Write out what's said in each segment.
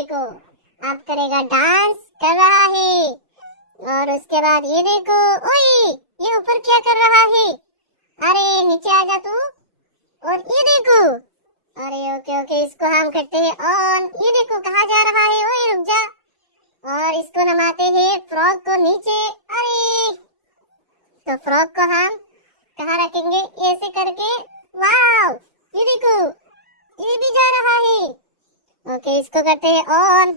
देखो अब करेगा, डांस कर रहा है। और उसके बाद ये देखो, ओए ये ऊपर क्या कर रहा है? अरे नीचे आ जा तू। और ये देखो, अरे ओके ओके, इसको हम करते हैं ऑन। ये देखो कहाँ जा रहा है, ओए रुक जा। और इसको नमाते हैं फ्रॉग को नीचे। अरे तो फ्रॉग को हम कहाँ रखेंगे? ऐसे करके, वाव ये देखो ये भी जा रहा है। ओके इसको करते हैं ऑन।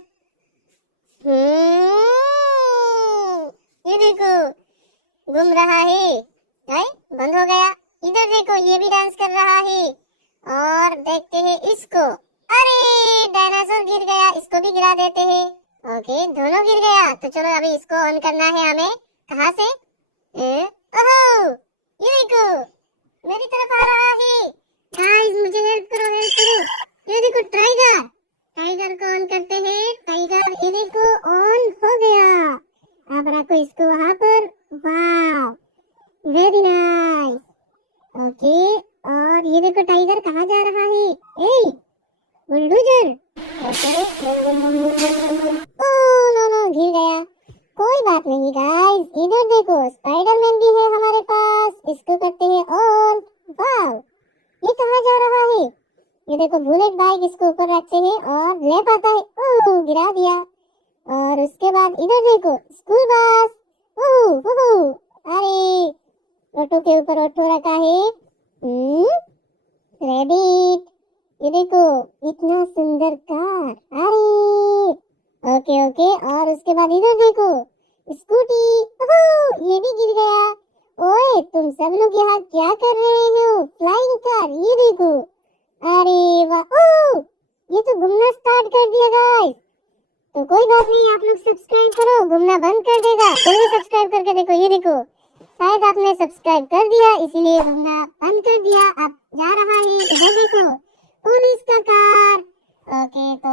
ये देखो घूम रहा है। नहीं बंद हो गया। इधर देखो ये भी डांस कर रहा है। और देखते हैं इसको। अरे डायनासोर गिर गया, इसको भी गिरा देते हैं। ओके दोनों गिर गया। तो चलो अभी इसको ऑन करना है हमें। कहाँ से? ओहो ये देखो मेरी तरफ आ रहा है। गाइस मुझे हेल्प करो, हेल्प करो। ये देखो टाइगर, टाइगर को ऑन करते हैं। टाइगर ये देखो ऑन हो गया। अब रखो इसको वहाँ पर। वाव वेरी नाइस। ओके और ये देखो टाइगर कहाँ जा रहा है? ए बुलडोजर। ओह नो नो गिर गया। कोई बात नहीं गाइस, इधर देखो स्पाइडरमैन भी है हमारे पास। इसको करते हैं ऑन। वाव ये कहाँ जा रहा है? ये देखो बुलेट बाइक, इसको ऊपर रखते हैं और ले पाता है। ओह गिरा दिया। और उसके बाद इधर देखो स्कूल बस। अरे ऑटो के ऊपर ऑटो रखा है। रैबिट ये देखो इतना सुंदर कार। अरे ओके ओके और उसके बाद इधर देखो स्कूटी। ये भी गिर गया। ओए तुम सब लोग यहाँ क्या कर रहे हो? फ्लाइंग कार ये देखो। अरे वाह ये तो घूमना स्टार्ट कर दिया गाइस। तो कोई बात नहीं, आप लोग सब्सक्राइब करो, घूमना बंद कर देगा। जल्दी सब्सक्राइब करके देखो। ये देखो शायद आपने सब्सक्राइब कर दिया इसीलिए घूमना बंद कर दिया। अब जा रहा है, इधर देखो पुलिस का कार। ओके तो